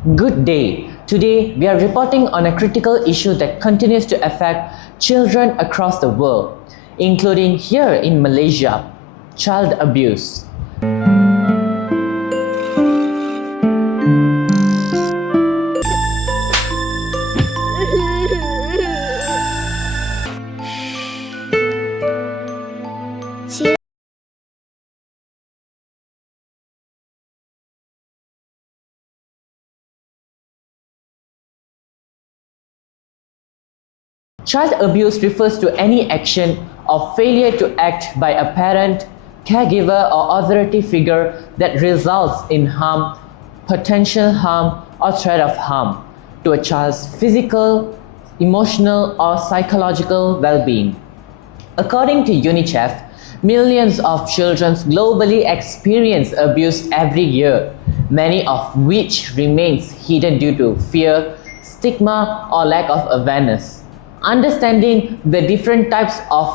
Good day. Today, we are reporting on a critical issue that continues to affect children across the world, including here in Malaysia, child abuse. Child abuse refers to any action or failure to act by a parent, caregiver, or authority figure that results in harm, potential harm, or threat of harm to a child's physical, emotional, or psychological well-being. According to UNICEF, millions of children globally experience abuse every year, many of which remains hidden due to fear, stigma, or lack of awareness. Understanding the different types of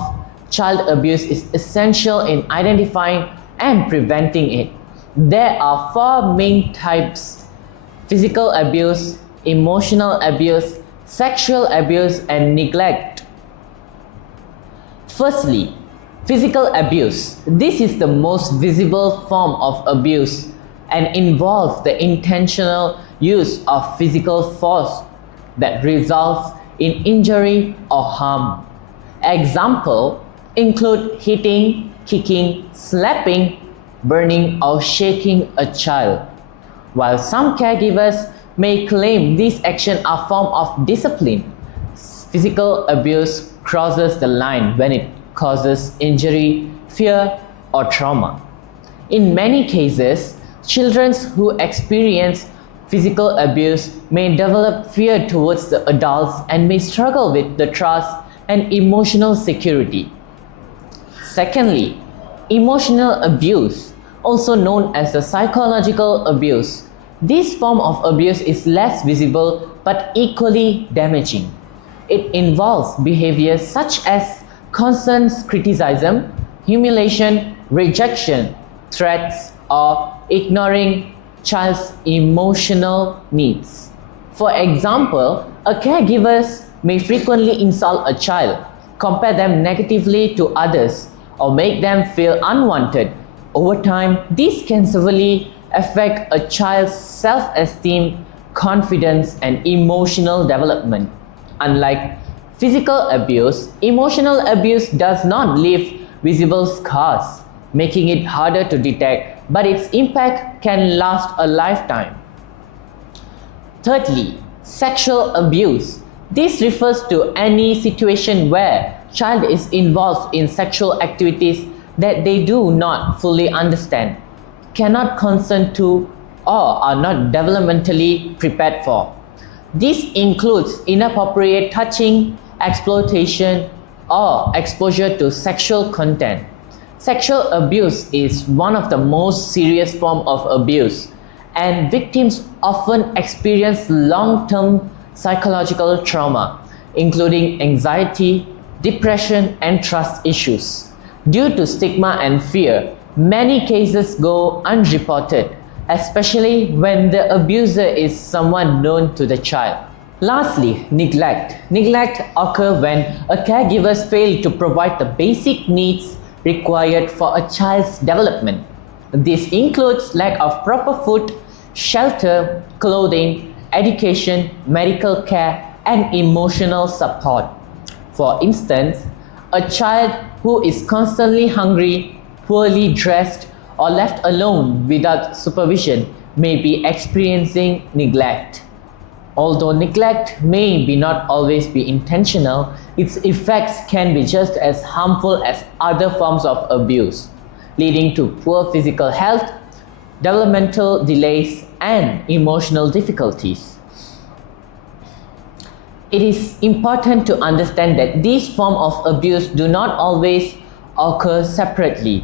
child abuse is essential in identifying and preventing it. There are four main types: physical abuse, emotional abuse, sexual abuse, and neglect. Firstly, physical abuse. This is the most visible form of abuse and involves the intentional use of physical force that results in injury or harm. Examples include hitting, kicking, slapping, burning, or shaking a child. While some caregivers may claim these actions are form of discipline, physical abuse crosses the line when it causes injury, fear, or trauma. In many cases, children who experience physical abuse may develop fear towards the adults and may struggle with the trust and emotional security. Secondly, emotional abuse, also known as the psychological abuse. This form of abuse is less visible but equally damaging. It involves behaviors such as constant criticism, humiliation, rejection, threats, or ignoring child's emotional needs. For example, a caregiver may frequently insult a child, compare them negatively to others, or make them feel unwanted. Over time, this can severely affect a child's self-esteem, confidence, and emotional development. Unlike physical abuse, emotional abuse does not leave visible scars, making it harder to detect, but its impact can last a lifetime. Thirdly, sexual abuse. This refers to any situation where child is involved in sexual activities that they do not fully understand, cannot consent to, or are not developmentally prepared for. This includes inappropriate touching, exploitation, or exposure to sexual content. Sexual abuse is one of the most serious forms of abuse, and victims often experience long-term psychological trauma, including anxiety, depression, and trust issues. Due to stigma and fear, many cases go unreported, especially when the abuser is someone known to the child. Lastly, neglect. Neglect occurs when a caregiver fails to provide the basic needs required for a child's development. This includes lack of proper food, shelter, clothing, education, medical care, and emotional support. For instance, a child who is constantly hungry, poorly dressed, or left alone without supervision may be experiencing neglect. Although neglect may not always be intentional, its effects can be just as harmful as other forms of abuse, leading to poor physical health, developmental delays, and emotional difficulties. It is important to understand that these forms of abuse do not always occur separately.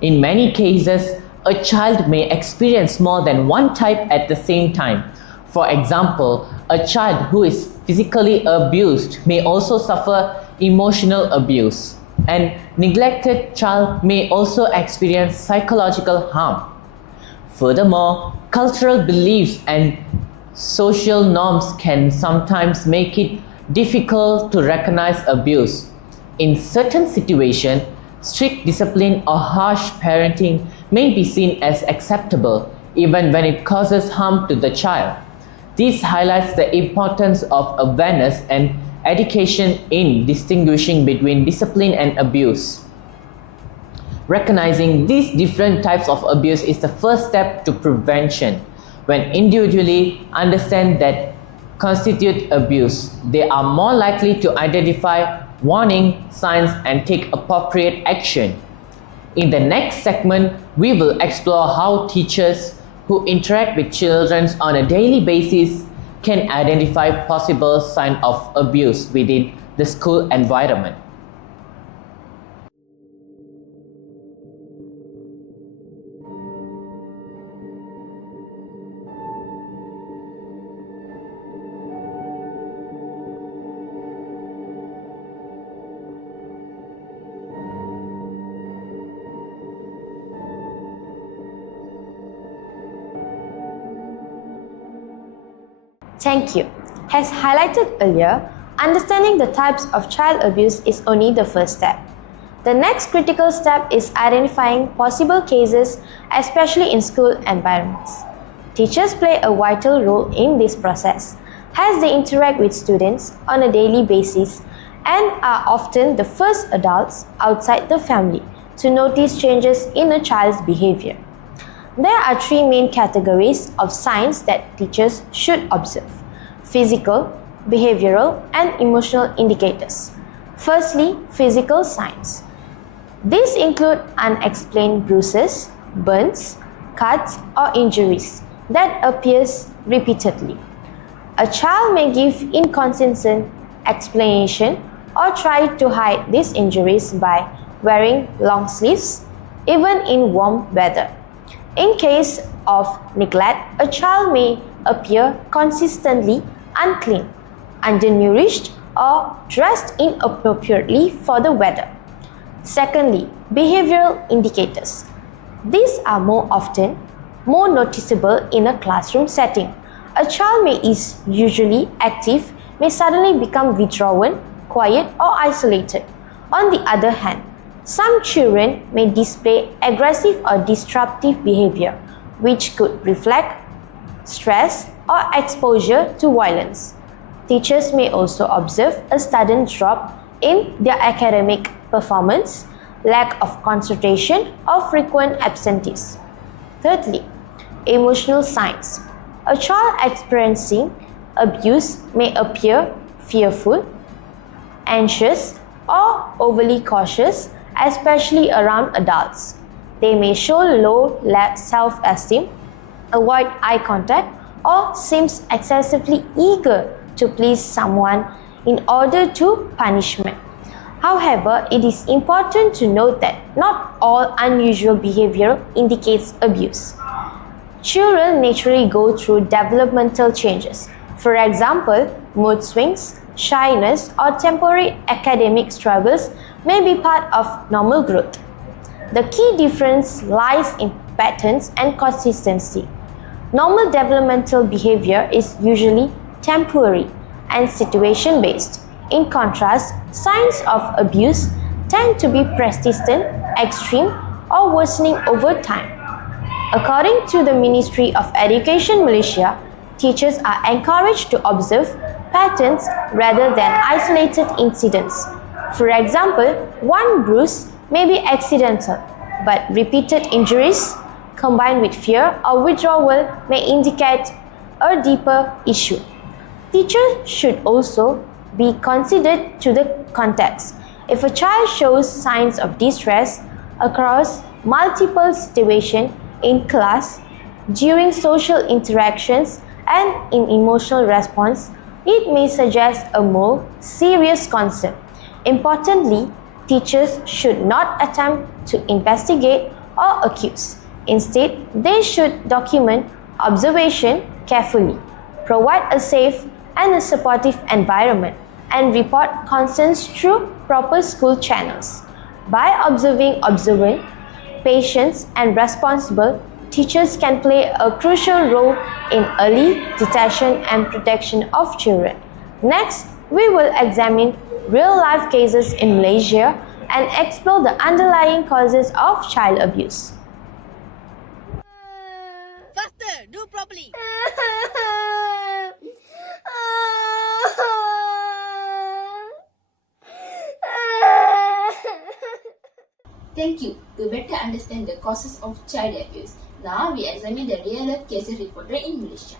In many cases, a child may experience more than one type at the same time. For example, a child who is physically abused may also suffer emotional abuse, and neglected child may also experience psychological harm. Furthermore, cultural beliefs and Social norms can sometimes make it difficult to recognize abuse. In certain situations, strict discipline or harsh parenting may be seen as acceptable even when it causes harm to the child. This highlights the importance of awareness and education in distinguishing between discipline and abuse. Recognizing these different types of abuse is the first step to prevention. When individually understand that constitute abuse, they are more likely to identify warning signs and take appropriate action. In the next segment, we will explore how teachers who interact with children on a daily basis can identify possible signs of abuse within the school environment. Thank you. As highlighted earlier, understanding the types of child abuse is only the first step. The next critical step is identifying possible cases, especially in school environments. Teachers play a vital role in this process, as they interact with students on a daily basis and are often the first adults outside the family to notice changes in a child's behavior. There are three main categories of signs that teachers should observe: physical, behavioral, and emotional indicators. Firstly, physical signs. These include unexplained bruises, burns, cuts, or injuries that appears repeatedly. A child may give inconsistent explanation or try to hide these injuries by wearing long sleeves, even in warm weather. In case of neglect, a child may appear consistently unclean, undernourished, or dressed inappropriately for the weather. Secondly, behavioral indicators. These are more noticeable in a classroom setting. A child is usually active, may suddenly become withdrawn, quiet, or isolated. On the other hand, some children may display aggressive or disruptive behavior, which could reflect stress or exposure to violence. Teachers may also observe a sudden drop in their academic performance, lack of concentration, or frequent absentees. Thirdly, emotional signs. A child experiencing abuse may appear fearful, anxious, or overly cautious, especially around adults. They may show low self-esteem, avoid eye contact, or seems excessively eager to please someone in order to punishment. However, it is important to note that not all unusual behavior indicates abuse. Children naturally go through developmental changes. For example, mood swings, shyness, or temporary academic struggles may be part of normal growth. The key difference lies in patterns and consistency. Normal developmental behavior is usually temporary and situation-based. In contrast, signs of abuse tend to be persistent, extreme, or worsening over time. According to the Ministry of Education Malaysia, teachers are encouraged to observe patterns rather than isolated incidents. For example, one bruise may be accidental, but repeated injuries combined with fear or withdrawal may indicate a deeper issue. Teachers should also be considered to the context. If a child shows signs of distress across multiple situations in class, during social interactions, and in emotional response, it may suggest a more serious concern. Importantly, teachers should not attempt to investigate or accuse. Instead, they should document observation carefully, provide a safe and a supportive environment, and report concerns through proper school channels. By observing observant, patient, and responsible, teachers can play a crucial role in early detection and protection of children. Next, we will examine real-life cases in Malaysia and explore the underlying causes of child abuse. Faster, do properly. Thank you. To better understand the causes of child abuse, now we examine the real-life cases reported in Malaysia.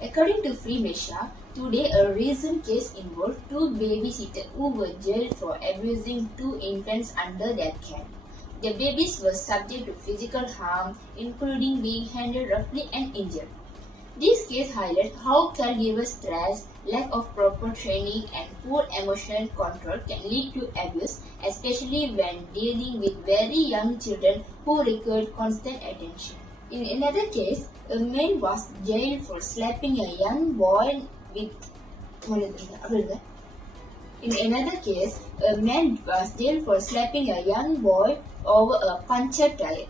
According to Free Malaysia, today a recent case involved two babysitters who were jailed for abusing two infants under their care. The babies were subject to physical harm, including being handled roughly and injured. This case highlights how caregiver stress, lack of proper training, and poor emotional control can lead to abuse, especially when dealing with very young children who require constant attention. In another case, a man was jailed for slapping a young boy with In another case, a man was jailed for slapping a young boy over a puncture tire.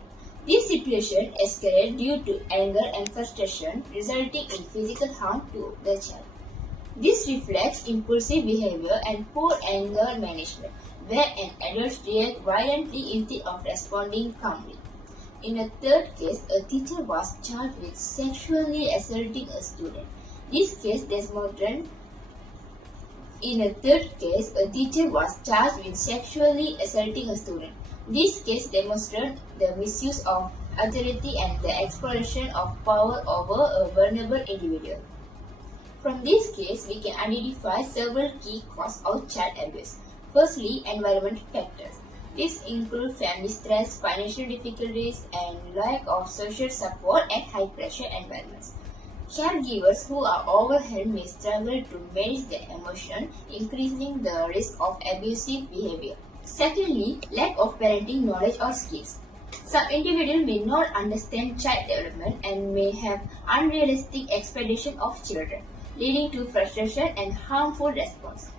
This situation escalated due to anger and frustration, resulting in physical harm to the child. This reflects impulsive behavior and poor anger management, where an adult reacts violently instead of responding calmly. In a third case, a teacher was charged with sexually assaulting a student. In a third case, a teacher was charged with sexually assaulting a student. This case demonstrated the misuse of authority and the exploitation of power over a vulnerable individual. From this case, we can identify several key causes of child abuse. Firstly, environmental factors. These include family stress, financial difficulties, and lack of social support and high-pressure environments. Caregivers who are overwhelmed may struggle to manage their emotions, increasing the risk of abusive behavior. Secondly, lack of parenting knowledge or skills. Some individuals may not understand child development and may have unrealistic expectations of children, leading to frustration and harmful response.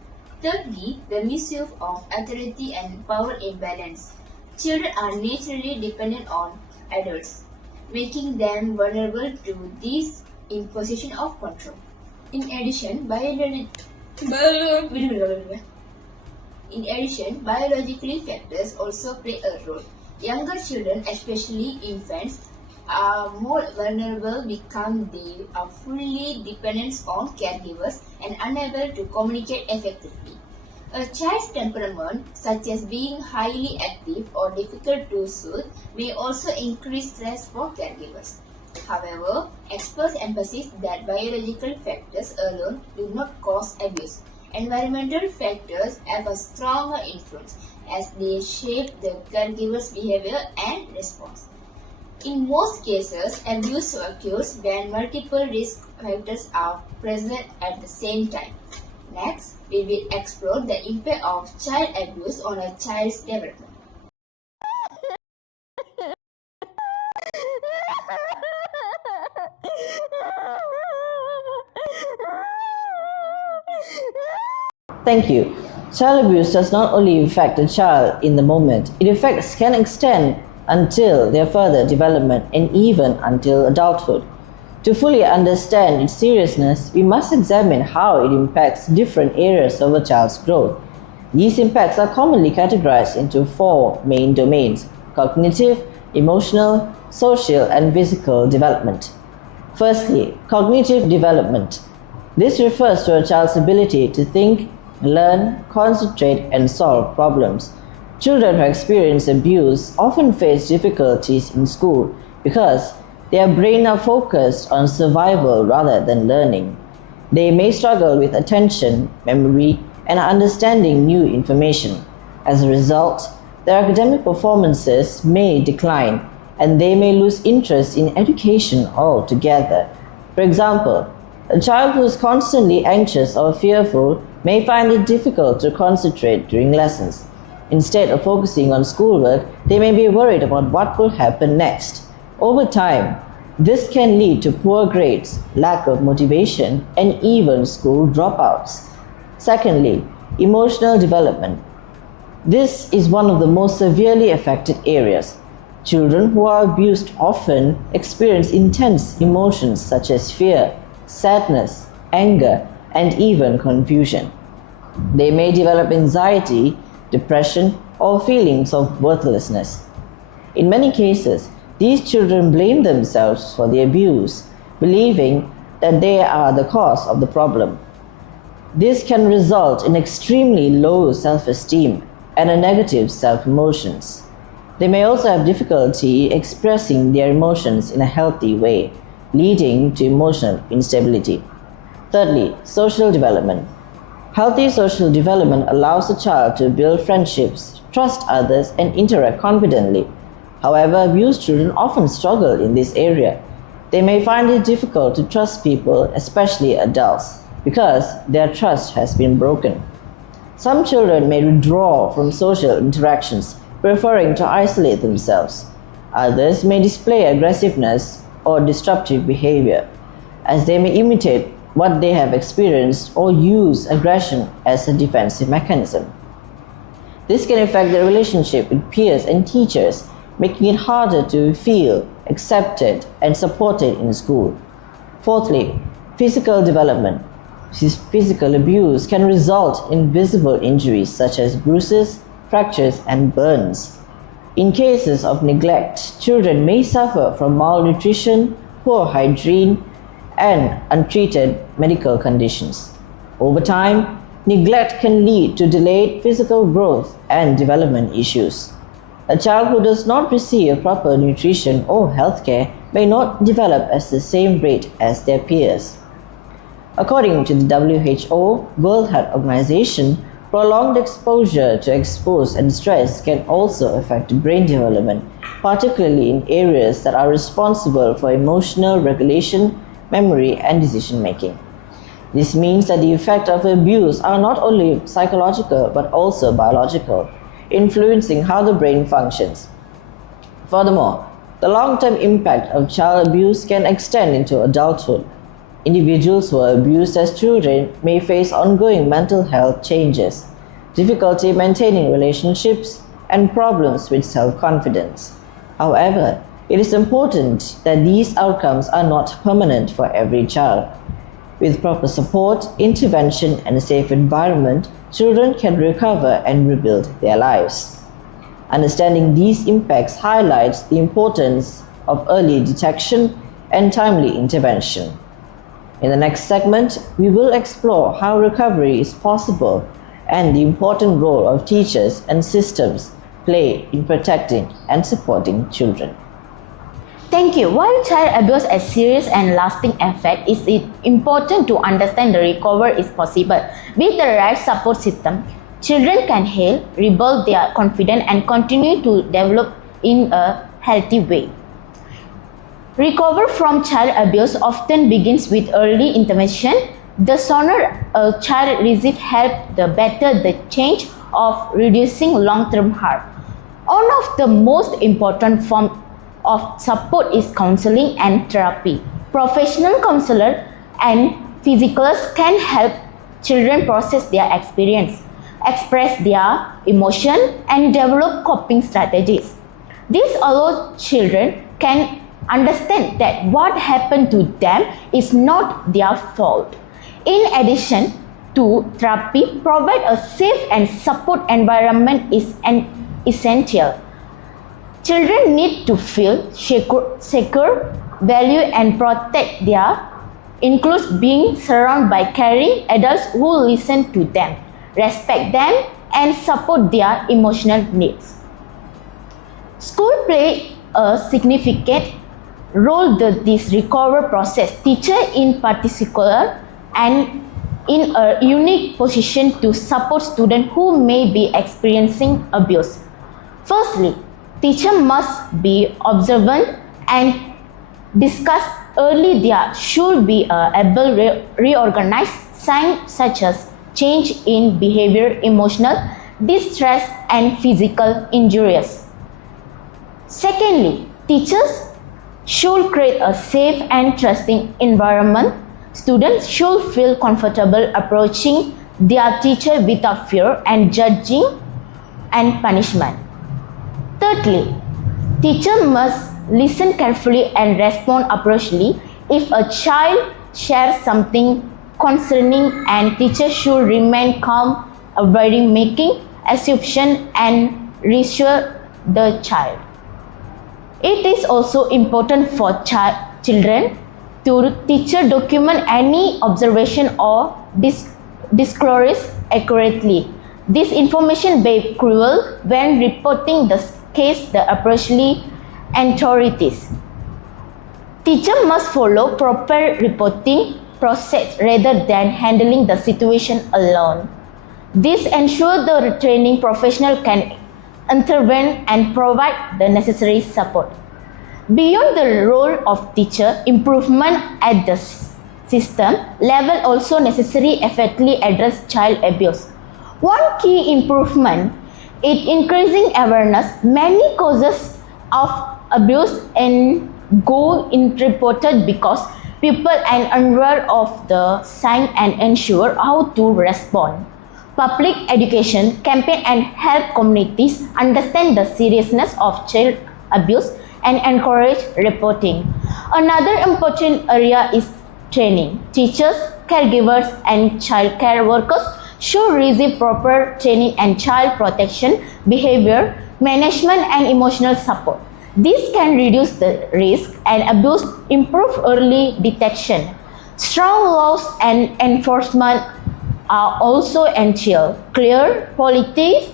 Thirdly, the misuse of authority and power imbalance. Children are naturally dependent on adults, making them vulnerable to this imposition of control. In addition, biologically factors also play a role. Younger children, especially infants, are more vulnerable because they are fully dependent on caregivers and unable to communicate effectively. A child's temperament, such as being highly active or difficult to soothe, may also increase stress for caregivers. However, experts emphasize that biological factors alone do not cause abuse. Environmental factors have a stronger influence as they shape the caregiver's behavior and response. In most cases, abuse occurs when multiple risk factors are present at the same time. Next, we will explore the impact of child abuse on a child's development. Thank you. Child abuse does not only affect a child in the moment, its effects can extend until their further development and even until adulthood. To fully understand its seriousness, we must examine how it impacts different areas of a child's growth. These impacts are commonly categorized into four main domains: cognitive, emotional, social, and physical development. Firstly, cognitive development. This refers to a child's ability to think, learn, concentrate, and solve problems. Children who experience abuse often face difficulties in school because their brains are focused on survival rather than learning. They may struggle with attention, memory, and understanding new information. As a result, their academic performances may decline and they may lose interest in education altogether. For example, a child who is constantly anxious or fearful may find it difficult to concentrate during lessons. Instead of focusing on schoolwork, they may be worried about what will happen next. Over time, this can lead to poor grades, lack of motivation, and even school dropouts. Secondly, emotional development. This is one of the most severely affected areas. Children who are abused often experience intense emotions such as fear, sadness, anger, and even confusion. They may develop anxiety, depression, or feelings of worthlessness. In many cases, these children blame themselves for the abuse, believing that they are the cause of the problem. This can result in extremely low self-esteem and a negative self-emotions. They may also have difficulty expressing their emotions in a healthy way, leading to emotional instability. Thirdly, social development. Healthy social development allows a child to build friendships, trust others, and interact confidently. However, abused children often struggle in this area. They may find it difficult to trust people, especially adults, because their trust has been broken. Some children may withdraw from social interactions, preferring to isolate themselves. Others may display aggressiveness or disruptive behavior, as they may imitate what they have experienced or use aggression as a defensive mechanism. This can affect their relationship with peers and teachers, making it harder to feel accepted and supported in school. Fourthly, physical development. Physical abuse can result in visible injuries such as bruises, fractures, and burns. In cases of neglect, children may suffer from malnutrition, poor hygiene, and untreated medical conditions. Over time, neglect can lead to delayed physical growth and development issues. A child who does not receive proper nutrition or health care may not develop at the same rate as their peers. According to the WHO, World Health Organization, prolonged exposure to exposure and stress can also affect brain development, particularly in areas that are responsible for emotional regulation, memory, and decision making. This means that the effects of abuse are not only psychological but also biological, influencing how the brain functions. Furthermore, the long-term impact of child abuse can extend into adulthood. Individuals who are abused as children may face ongoing mental health changes, difficulty maintaining relationships, and problems with self-confidence. However, it is important that these outcomes are not permanent for every child. With proper support, intervention, and a safe environment, children can recover and rebuild their lives. Understanding these impacts highlights the importance of early detection and timely intervention. In the next segment, we will explore how recovery is possible and the important role of teachers and systems play in protecting and supporting children. Thank you. While child abuse has serious and lasting effect, it is important to understand the recovery is possible. With the right support system, children can heal, rebuild their confidence, and continue to develop in a healthy way. Recovery from child abuse often begins with early intervention. The sooner a child receives help, the better the change of reducing long-term harm. One of the most important forms of support is counseling and therapy. Professional counselors and physicians can help children process their experience, express their emotion, and develop coping strategies. This allows children can understand that what happened to them is not their fault. In addition to therapy, provide a safe and support environment is essential. Children need to feel secure, valued, and protect their includes being surrounded by caring adults who listen to them, respect them, and support their emotional needs. School play a significant role in this recovery process. Teachers in particular and in a unique position to support students who may be experiencing abuse. Firstly, teachers must be observant and discuss early. There should be able reorganize signs such as change in behavior, emotional distress, and physical injuries. Secondly, teachers should create a safe and trusting environment. Students should feel comfortable approaching their teacher without fear and judging and punishment. Thirdly, Teacher must listen carefully and respond appropriately. If a child shares something concerning, and teacher should remain calm, avoiding making assumptions and reassure the child. It is also important for children to teacher document any observation or disclose accurately. This information may be crucial when reporting the case the appropriate authorities. Teacher must follow proper reporting process rather than handling the situation alone. This ensures the training professional can intervene and provide the necessary support. Beyond the role of teacher, improvement at the system level also necessary effectively address child abuse. One key improvement is increasing awareness. Many causes of abuse and go unreported because people are unaware of the sign and unsure how to respond. Public education campaign and help communities understand the seriousness of child abuse and encourage reporting. Another important area is training. Teachers, caregivers, and child care workers should receive proper training and child protection, behavior management, and emotional support. This can reduce the risk and abuse, improve early detection. Strong laws and enforcement are also entail clear policies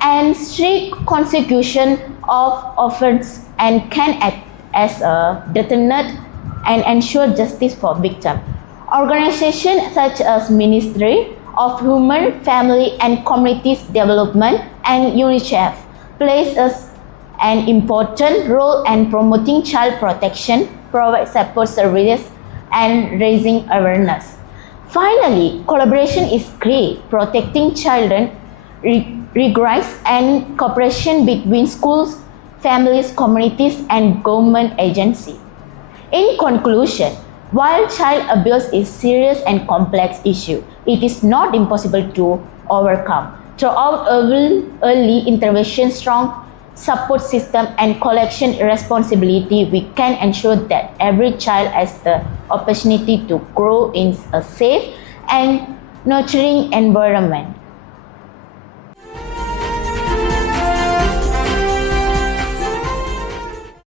and strict consecution of offense and can act as a deterrent and ensure justice for victims. Organizations such as Ministry of Human, Family and Communities Development and UNICEF plays an important role in promoting child protection, provide support services, and raising awareness. Finally, collaboration is key. Protecting children requires and cooperation between schools, families, communities, and government agencies. In conclusion, while child abuse is a serious and complex issue, it is not impossible to overcome. Throughout early intervention, strong support system, and collection responsibility, we can ensure that every child has the opportunity to grow in a safe and nurturing environment.